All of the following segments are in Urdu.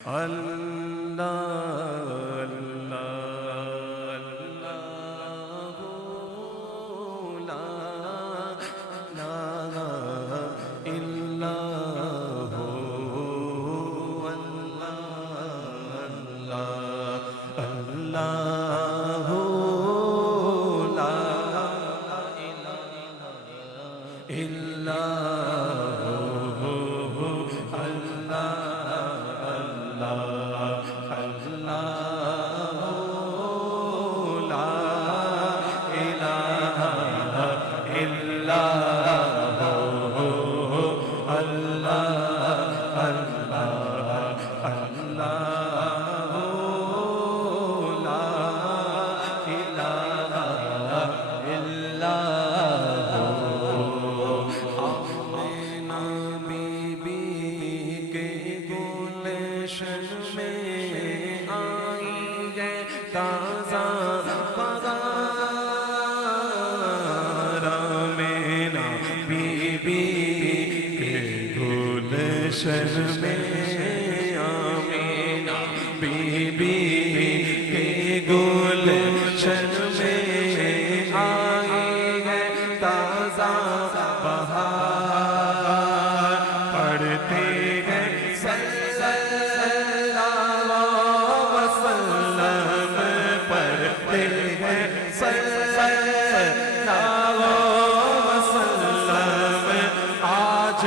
اللہ گلشن میں آمینہ بی بی کے گلشن میں آئی ہے تازہ بہار پڑھتے ہیں صلی اللہ وسلم پڑھتے ہیں صلی اللہ وسلم آج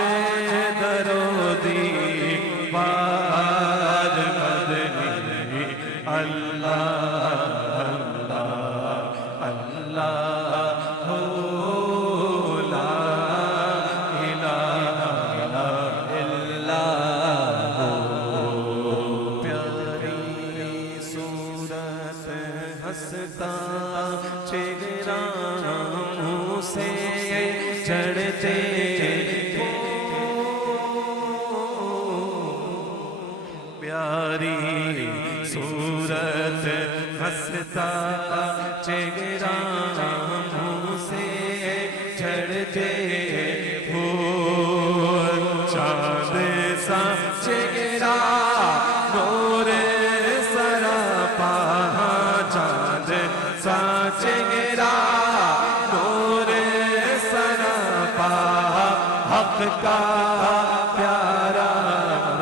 چہرہ منہ سے چڑھتے پیاری صورت ہنستا چہرہ منہ سے چڑھتے پھول چاند سا چہرہ نور سراپا چاند سا چہرہ نور سراپا حق کا پیارا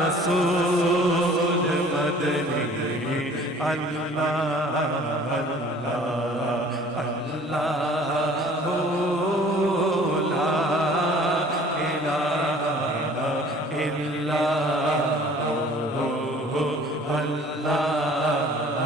رسول مدنی اللہ اللہ اللہ لا الہ الا اللہ اللہ